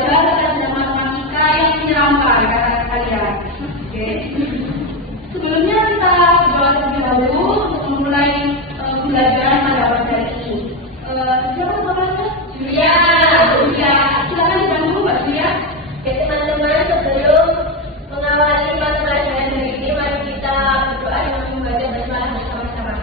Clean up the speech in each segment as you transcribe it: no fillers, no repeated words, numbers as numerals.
belajar tentang matematika yang menyeramkan kata kalian. Oke. Sebelumnya kita berdoa terlebih dahulu untuk memulai pembelajaran pada materi ini. Siapa namanya? Julia. Silakan dibantu Mbak Julia. Oke teman-teman, sebelum mengawali pelajaran hari ini, mari kita berdoa dengan membaca basmalah bersama-sama.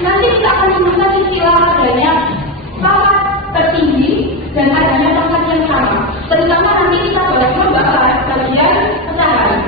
Nanti kita akan menemukan istilah adanya pangkat tertinggi dan adanya pangkat yang sama. Terutama nanti kita bahas bagian pecahan.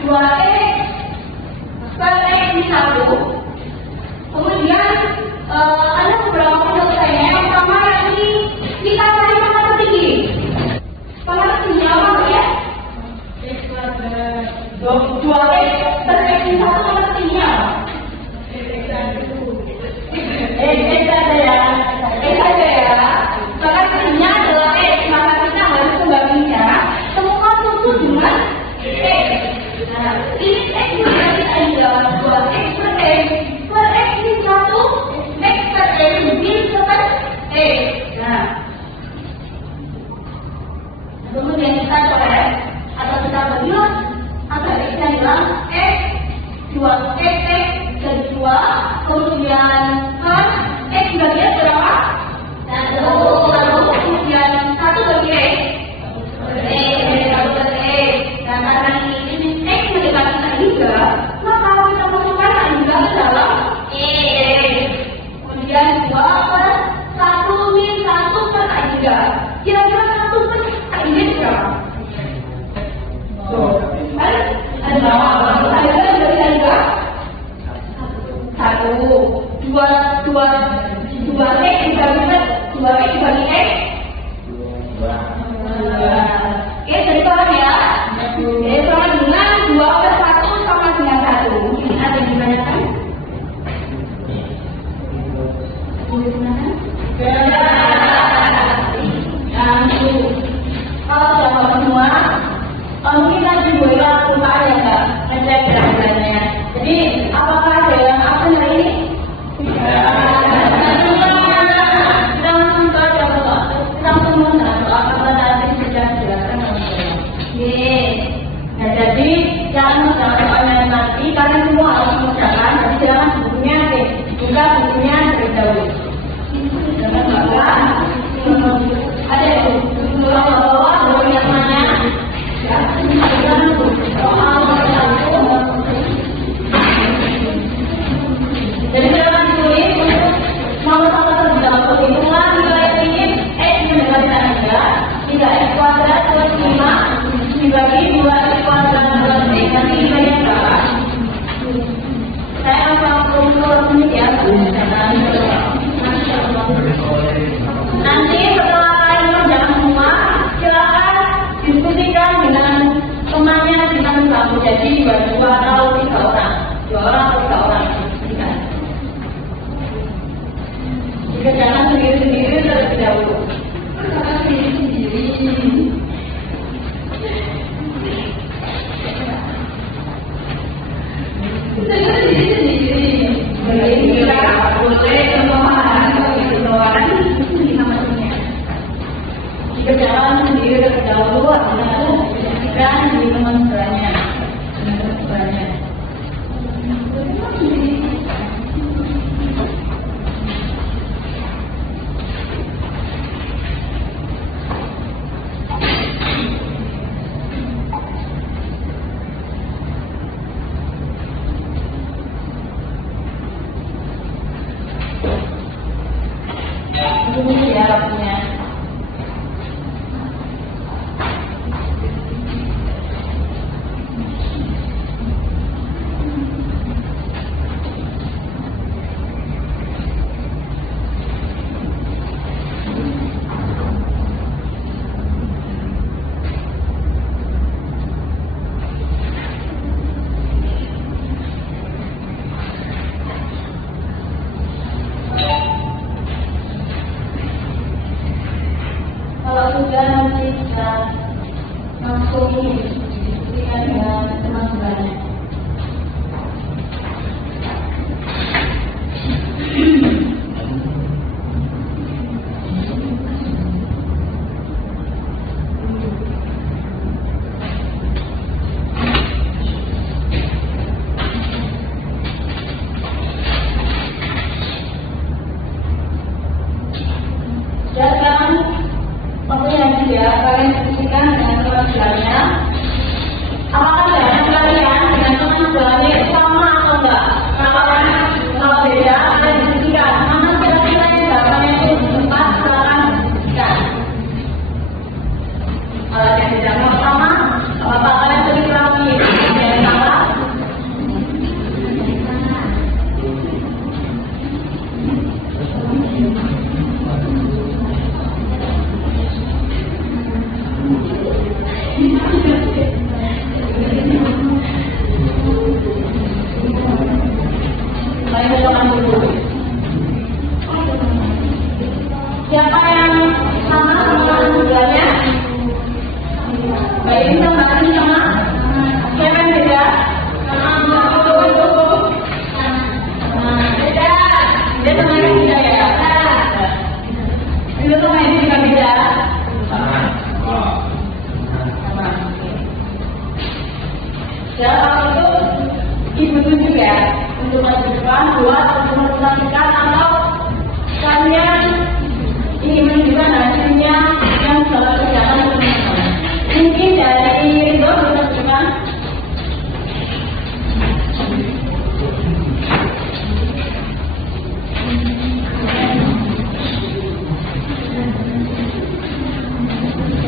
2X per X ini 1. Kemudian ada beberapa penyelesaiannya. Yang pertama ini kita cari pangkat tertinggi. Pangkat tertinggi apa ya? X kuadrat 2X per X ini 1 pangkat tertingginya apa? X saja ya. X saja ya. Pangkat tertingginya adalah X. Maka kita harus membaginya. Temukan suku dengan X. Nah, ini X sudah kita adalah 2X per X. Per X ini 1. X per X lebih per X. Nah, kemudian kita coret atau kita bagi atau X-nya adalah X 2X jadi 2, kemudian kan X bagian berapa? 1, lalu kemudian 1 bagi X jadi 1 per X. Nah, karena ini X mendekati 3, maka kita masukkan 3 ke dalam X. Kemudian 2 per 1 min 1 per 3. Kira-kira 1 per 3 berapa? Tuh, kan? Ada berapa? Ada berapa? 1. 2 X dibagi X. Oke, jadi paham ya? Jadi sama dengan 2 per 1 sama dengan 1. Ini ada di mana kan? Kalau sudah tahu semua, mungkin nanti boleh langsung aja nggak ngecek berat-beratnya. Jadi apakah ada yang absen hari ini? Kita langsung ke coba. Kita langsung mengenal apakah nanti sudah dijelaskan oleh saya. Oke. Nah, jadi jangan mengerjakan online nanti karena semua harus mengerjakan. Jadi jangan bukunya buka bukunya dari dahulu. Jangan buka. Ada itu. Bawah yang mana? Jadi dalam ditulis nomor satu terdapat perhitungan nilai ini X mendekati 3 X kuadrat plus 5 dibagi 2X kuadrat plus X nanti nilainya berapa? Saya akan menit ya. Nanti setelah kalian mengerjakan semua, silakan diskusikan dengan temannya dengan kamu. Jadi 2 atau 3 orang, 2 orang atau 3 orang. Dikerjakan sendiri-sendiri terlebih dahulu. Sendiri-sendiri. Dikerjakan sendiri terlebih dahulu, artinya diskusikan di teman sebelahnya. Ini ya waktunya. Kalau sudah nanti kita langsung diskusikan dengan teman sebelahnya. Jangan waktunya ya, kalian diskusikan dengan teman sebelahnya. Apakah ada yang kalian Mari kita dulu. Siapa yang sama dengan modelnya? Baik, kita bahas sama. Siapa yang beda? Beda. Dia sama yang beda ya? Itu sama yang juga beda. Sama. Ya, kalau itu ibu tunjuk ya untuk maju depan buat mempresentasikan atau kalian ingin menunjukkan hasilnya yang dapat kerjakan teman-teman. Mungkin dari Ridho bisa tunjukkan.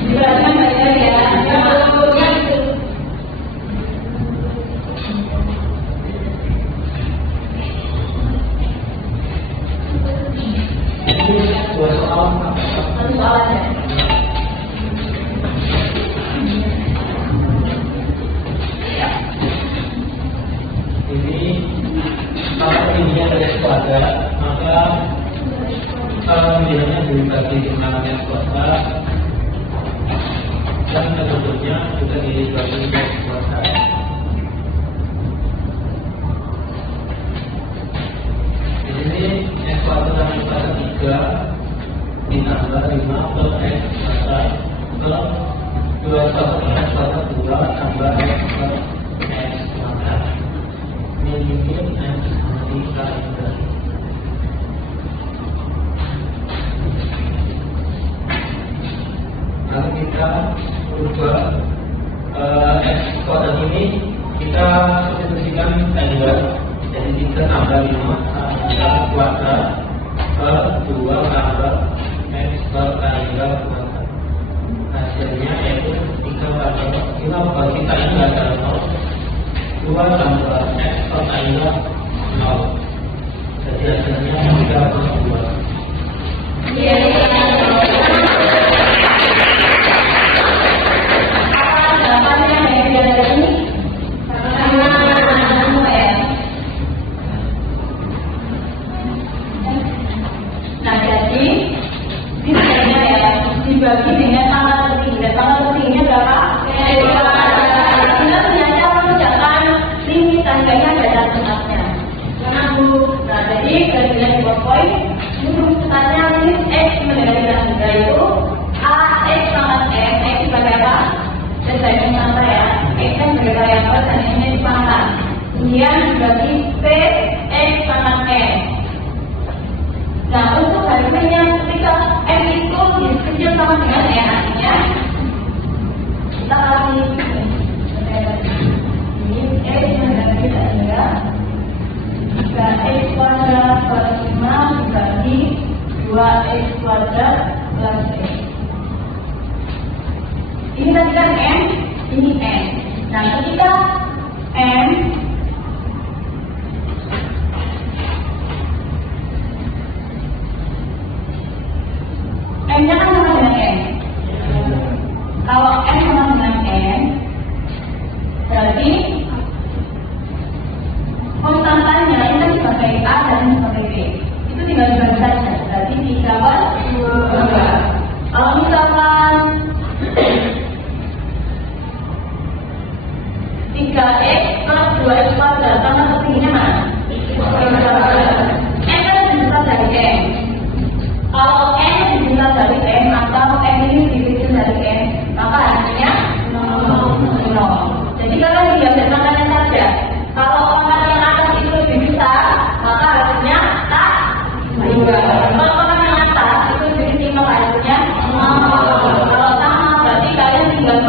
Diperhatikan baik-baik ya. Satu soal aja. Ini kalau ininya dari kuadrat, maka kalau nilainya dibagi dengan yang kuadrat dan bentuknya juga dibagi dengan kuadrat. Di sini x kuadrat dan kuadrat 3 ditambah 5 plus x kuadrat plus 2 tambah x kuadrat 2 tambah x plus x kuadrat. Ini x dikalikan. Lalu kita ubah x kuadrat ini kita substitusikan tanggal. Jadi kita tambah 5 kuadrat per 2 tambah x per tanggal kuadrat. Hasilnya yaitu 3 tambah 5 bagi tanggal adalah 0, 2 tambah x per tanggal 0. Jadi hasilnya 3/2. Nah, jadi misalnya ya dibagi dengan pangkat tertinggi. Pangkat tertingginya berapa? Kita ternyata mengerjakan limit tangganya pada tempatnya. Karena dulu, nah jadi bagian di poin untuk tempatnya limit x mendekati tangga itu a x pangkat m, x sebagai apa? Sebagai pangkat ya, x kan sebagai variabel dan ini di pangkat. Kemudian dibagi p x pangkat m. Nah, untuk hasilnya ketika M itu kecil sama dengan N, artinya kita kasih ini X mendekati tangga 3x kuadrat plus 5 dibagi 2x kuadrat plus x. Ini tadi kan M, ini N. Nah, ketika M M-nya kan sama dengan N. Kalau M sama dengan N, berarti konstantanya ini kan sebagai A dan sebagai B. Itu tinggal dibagi saja. Berarti 3/2. Kalau misalkan 3x plus 2x kuadrat, karena tertingginya mana? M kan lebih besar dari M. Kalau N lebih besar dari M atau M ini lebih kecil dari M, maka hasilnya 0. Jadi kalau diambil pangkatnya saja, kalau pangkat yang atas itu lebih besar, maka hasilnya tak 2. Kalau pangkat yang atas itu lebih kecil, maka hasilnya 0. Kalau sama, berarti kalian tinggal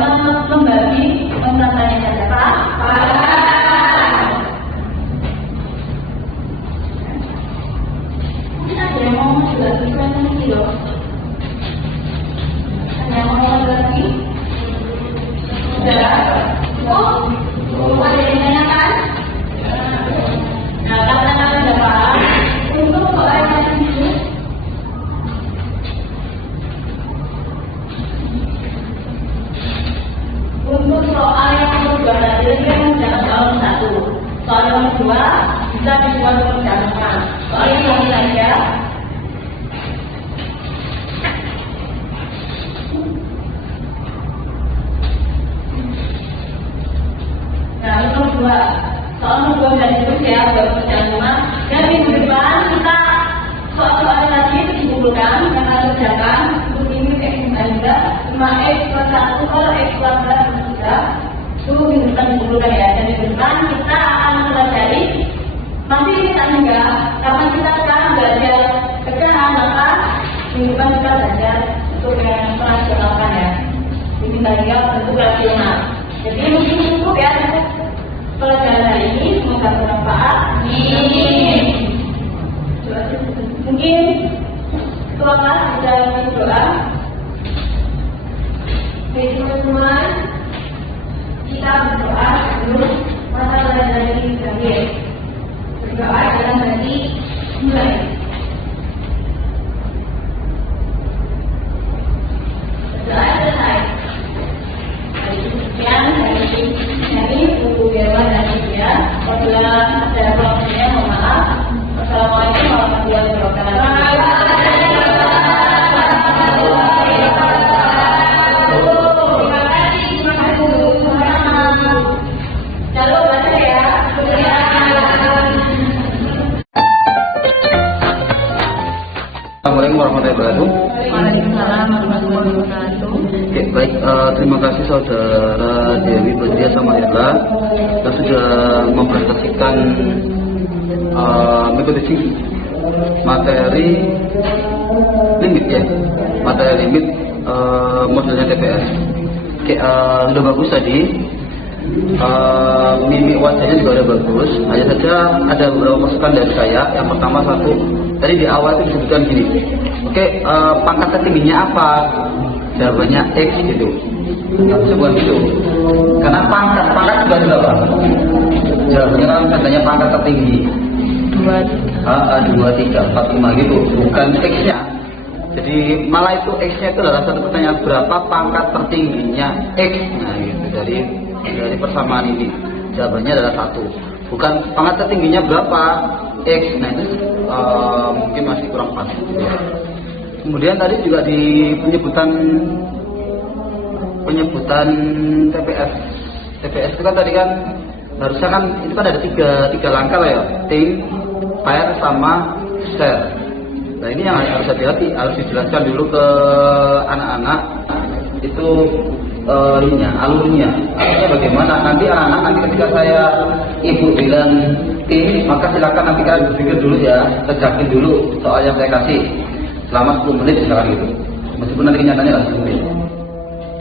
membagi konstantanya saja, Pak. Mungkin ada yang mau menjelaskan ini loh. Ada yang mau menjelaskan? Sudah? Ada yang ditanyakan? Nah, karena kalian sudah paham, untuk soal yang ini, untuk soal Soal nomor 2 bisa dibuat bersama. Soalnya ini saja. Nah, nomor 2. Soal nomor 2 dari itu ya, buat bersama. Dan minggu depan kita soal-soal tadi itu dikumpulkan dan kita kerjakan. Untuk ini kayak juga 5x plus 1 kalau x plus 3 itu minggu depan dikumpulkan ya. Dan minggu depan kita akan mempelajari masih kita juga karena kita sekarang belajar pecahan, maka minggu depan kita belajar untuk yang rasionalkan ya. Ini bagian bentuk rasional. Jadi mungkin cukup ya untuk pelajaran hari ini, semoga bermanfaat. Amin. Mungkin silakan bisa berdoa. Baik teman-teman, kita berdoa sebelum mata pelajaran ini berakhir. Berdoa dalam hati mulai. Berdoa selesai. Sekian dari buku Firman dan Media. Apabila ada problemnya, mohon maaf. Wassalamualaikum warahmatullahi wabarakatuh. Assalamualaikum warahmatullahi wabarakatuh. Waalaikumsalam warahmatullahi wabarakatuh. Oke, baik, terima kasih saudara Dewi Badria sama Ella yang sudah mempresentasikan metode materi limit ya, materi limit modelnya TPS. Oke, sudah bagus tadi. Mimik wajahnya juga udah bagus. Hanya saja ada beberapa masukan dari saya. Yang pertama satu, tadi di awal itu disebutkan gini. Oke, pangkat tertingginya apa? Jawabannya X gitu. Sebuah gitu. Karena pangkat juga ada berapa? Jawabannya kan katanya pangkat tertinggi 2, 3, 4, 5 gitu. Bukan X-nya. Jadi malah itu X-nya itu adalah satu pertanyaan, berapa pangkat tertingginya X. Nah gitu. Dari persamaan ini jawabannya adalah 1. Bukan pangkat tertingginya berapa X. Nah itu mungkin masih kurang pas gitu ya. Kemudian tadi juga di penyebutan TPS itu kan tadi kan harusnya kan itu kan ada tiga langkah lah ya, think, pair sama share. Nah ini yang harus hati-hati, harus dijelaskan dulu ke anak-anak itu alurnya bagaimana. Nanti anak-anak ketika ibu bilang tim, maka silakan nanti kalian berpikir dulu ya, kerjakin dulu soal yang saya kasih selama 10 menit misalkan gitu, meskipun nanti kenyataannya lah 10 menit.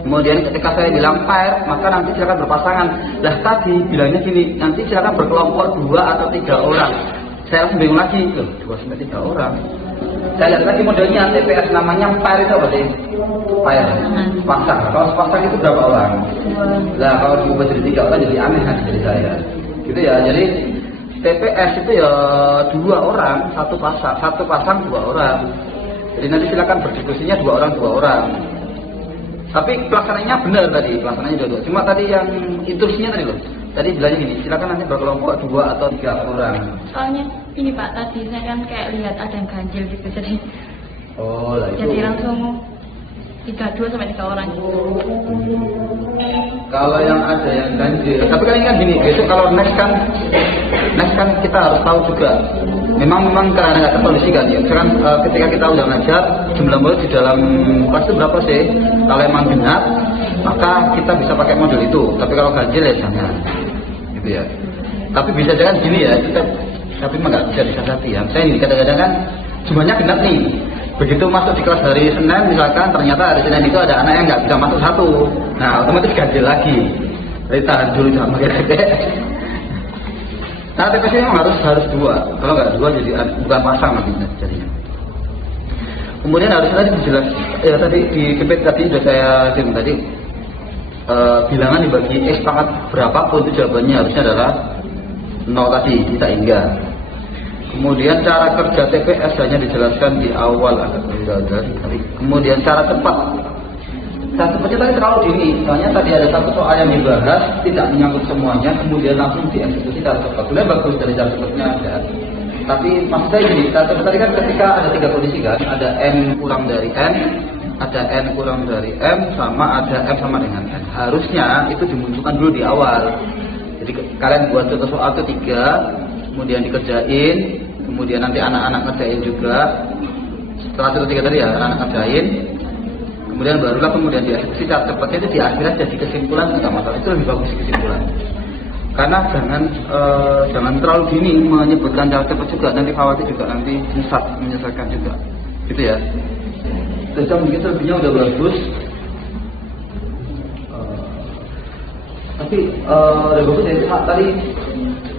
Kemudian ketika saya bilang pair, maka nanti silakan berpasangan. Lah tadi bilangnya gini, nanti silakan berkelompok 2 atau 3 orang. Saya langsung bingung lagi, loh 2 sampai 3 orang. Saya lihat lagi modelnya TPS namanya pair itu apa sih? Pair, pasang. Kalau sepasang itu berapa orang? Nah kalau diubah jadi 3 orang jadi aneh kan jadi saya. Gitu ya. Jadi TPS itu ya 2 orang, satu pasang 2 orang. Jadi nanti silakan berdiskusinya 2 orang. Tapi pelaksananya benar tadi, pelaksananya 2. Cuma tadi yang instruksinya tadi loh. Tadi bilangnya gini, silakan nanti berkelompok 2 atau 3 orang. Soalnya ini Pak, tadi saya kan kayak lihat ada yang ganjil gitu, jadi lah itu. jadi langsung 2 sampai 3 orang gitu. Kalau yang ada yang ganjil, tapi kan ini kan gini, besok kalau next kan kita harus tahu juga. Memang karena nggak terkondisi kan ya. Sekarang ketika kita udah ngajar, jumlah murid di dalam kelas itu berapa sih? Kalau emang genap, maka kita bisa pakai model itu. Tapi kalau ganjil ya jangan, gitu ya. Tapi bisa jangan gini ya, tapi memang nggak bisa disasati ya. Saya ini kadang-kadang kan jumlahnya genap nih. Begitu masuk di kelas hari Senin misalkan, ternyata hari Senin itu ada anak yang nggak bisa masuk 1. Nah otomatis ganjil lagi. Jadi tahan dulu jangan pakai TPS. Nah TPS memang harus 2. Kalau nggak 2 jadi bukan pasang nanti jadinya. Kemudian harusnya tadi dijelaskan ya, tadi di kepet tadi sudah saya kirim tadi, bilangan dibagi X pangkat berapapun itu jawabannya harusnya adalah 0 tadi, kita hingga. Kemudian cara kerja TPS hanya dijelaskan di awal agak berbeda. Kemudian cara cepat Dan sepertinya tadi terlalu dini, soalnya tadi ada satu soal yang dibahas tidak menyangkut semuanya, kemudian langsung dieksekusi secara cepat. Sebenarnya bagus dari cara cepatnya ada. Tapi maksud saya gini, tadi kan ketika ada 3 kondisi kan, ada n kurang dari n, ada n kurang dari m, sama ada m sama dengan n. Harusnya itu dimunculkan dulu di awal. Jadi kalian buat contoh soal ketiga, kemudian dikerjain, kemudian nanti anak-anak ngerjain juga. Setelah contoh 3 tadi ya, anak-anak ngerjain. Kemudian barulah kemudian dieksekusi secara cepatnya itu di akhirnya jadi kesimpulan tidak masalah, itu lebih bagus kesimpulan. Karena jangan terlalu dini menyebutkan cara cepat juga, nanti khawatir juga nanti menyesatkan juga, gitu ya. Terus mungkin selebihnya udah bagus. Tapi udah bagus ya, cuma tadi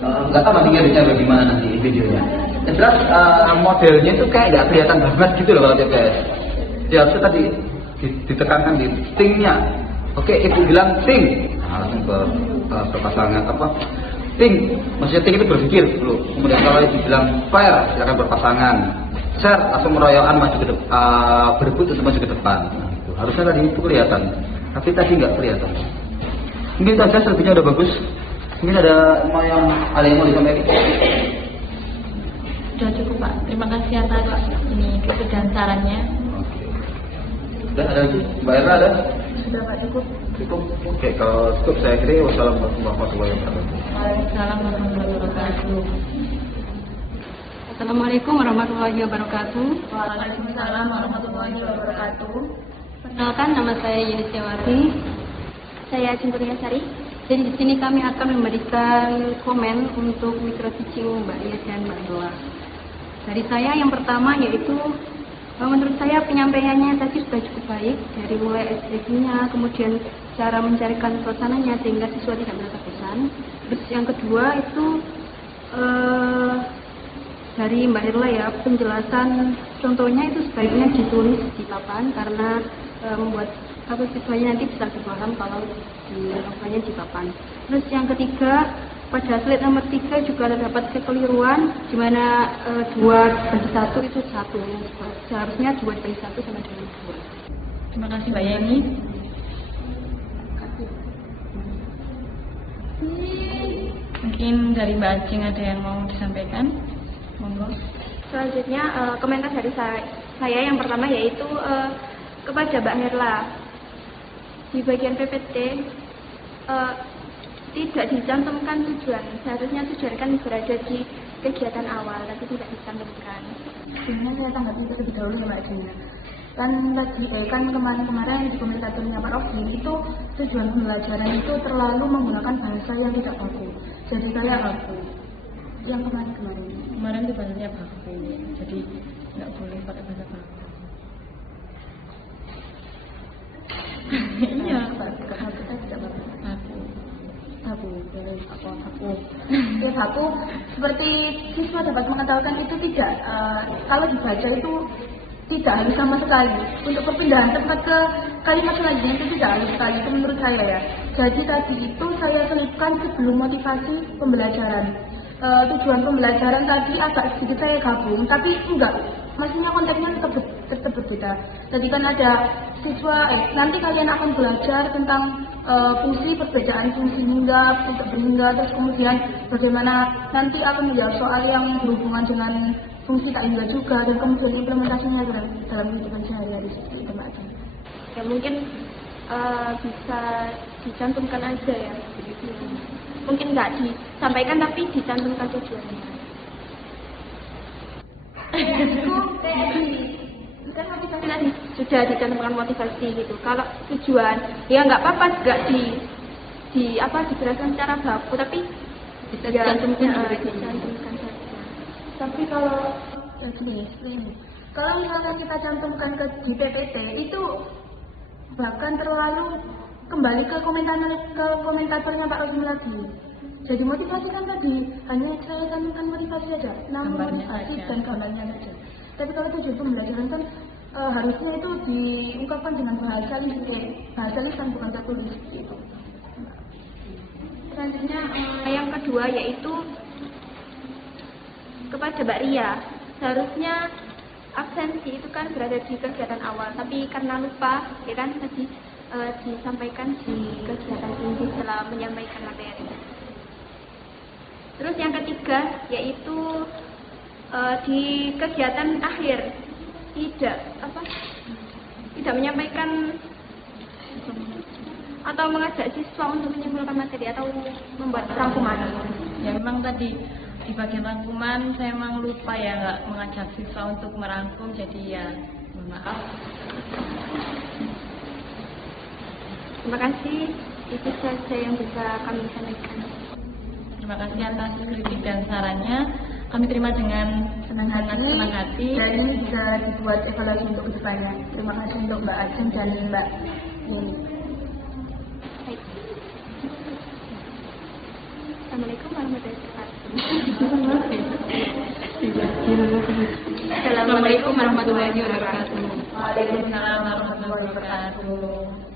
nggak tahu nanti editnya bagaimana nanti videonya. Yang jelas modelnya itu kayak nggak kelihatan banget gitu loh kalau TPS. Ya harusnya tadi ditekankan di stingnya. Oke, ibu bilang sting, nah, langsung ke pasangan apa? Sting, maksudnya sting itu berpikir dulu. Kemudian kalau ibu bilang fire, silakan berpasangan. Share, langsung meroyokan maju ke depan, berebut untuk maju ke depan. Nah, itu. Harusnya tadi itu kelihatan, tapi tadi nggak kelihatan. Mungkin saja selebihnya udah bagus. Mungkin ada yang mau disampaikan. Sudah cukup Pak. Terima kasih atas ini dan sarannya. Sudah ada lagi? Mbak Era ada? Sudah Pak, cukup. Cukup? Oke, kalau cukup saya kira wassalamualaikum warahmatullahi wabarakatuh. Waalaikumsalam warahmatullahi wabarakatuh. Assalamualaikum warahmatullahi wabarakatuh. Waalaikumsalam warahmatullahi wabarakatuh. Perkenalkan, nama saya Yunisiawati. Saya Cinturia Sari. Jadi di sini kami akan memberikan komen untuk micro teaching Mbak Iya dan Mbak Doa. Dari saya yang pertama yaitu menurut saya penyampaiannya tadi sudah cukup baik, dari mulai ekspresinya, kemudian cara mencarikan suasananya sehingga siswa tidak merasa bosan. Terus yang kedua itu dari Mbak Irla ya, penjelasan contohnya itu sebaiknya ditulis di papan karena membuat siswanya nanti bisa dipaham kalau dilakukannya di papan. Terus yang ketiga, pada slide nomor 3 juga terdapat kekeliruan di mana 2/1 itu 1. Seharusnya 2/1 sama dengan 2. Terima kasih Mbak Yani. Mungkin dari Mbak Acing ada yang mau disampaikan? Monggo. Selanjutnya komentar dari saya yang pertama yaitu kepada Mbak Herla. Di bagian PPT tidak dicantumkan tujuan. Seharusnya tujuan kan berada di kegiatan awal, tapi tidak dicantumkan. Sebenarnya saya tanggapi terlebih dahulu ya Mbak Gina. Kan kemarin di komentatornya Pak Rofi itu tujuan pembelajaran itu terlalu menggunakan bahasa yang tidak baku. Jadi saya baku. Yang kemarin Itu bahasanya baku, jadi nggak boleh pakai bahasa baku. Iya, karena kita tidak baku. Baku. Ya baku seperti siswa dapat mengetahui itu tidak kalau dibaca itu tidak harus sama sekali. Untuk perpindahan tempat ke kalimat selanjutnya itu tidak harus sekali, itu menurut saya ya. Jadi tadi itu saya selipkan sebelum motivasi pembelajaran. Tujuan pembelajaran tadi agak sedikit saya gabung, tapi enggak. Maksudnya konteksnya tetap berbeda. Tadi kan ada siswa, nanti kalian akan belajar tentang fungsi, perbedaan fungsi hingga, tidak berhingga, terus kemudian bagaimana nanti akan menjawab soal yang berhubungan dengan fungsi tak hingga juga, dan kemudian implementasinya dalam kehidupan sehari-hari seperti itu Mbak. Ya mungkin bisa dicantumkan aja ya. Mungkin nggak disampaikan tapi dicantumkan tujuannya. Kan motivasi tadi sudah dicantumkan motivasi gitu. Kalau tujuan ya nggak apa-apa nggak dijelaskan secara baku, tapi Bisa ya, dicantumkan dicantumkan saja. Tapi kalau kalau misalkan kita cantumkan di PPT itu bahkan terlalu kembali ke komentatornya Pak Rosim lagi. Jadi motivasi kan tadi hanya saya cantumkan motivasi saja, namun Gambarnya motivasi saja. dan gambarnya saja. Tapi kalau tujuan pembelajaran kan harusnya itu diungkapkan dengan bahasa lisan bukan tertulis gitu. Selanjutnya yang kedua yaitu kepada Mbak Ria. Seharusnya absensi itu kan berada di kegiatan awal, tapi karena lupa, ya kan tadi disampaikan di kegiatan inti setelah menyampaikan materi. Terus yang ketiga yaitu di kegiatan akhir tidak menyampaikan atau mengajak siswa untuk menyimpulkan materi atau membuat rangkuman. Ya memang tadi di bagian rangkuman saya memang lupa ya nggak mengajak siswa untuk merangkum, jadi ya mohon maaf. Terima kasih, itu saja yang bisa kami sampaikan. Terima kasih atas kritik dan sarannya. Kami terima dengan senang hati dan ini bisa dibuat evaluasi untuk kedepannya. Terima kasih untuk Mbak Ajeng dan Mbak Yuni. Baik. Assalamualaikum warahmatullahi wabarakatuh. Assalamualaikum warahmatullahi wabarakatuh. Waalaikumsalam Warahmatullahi wabarakatuh.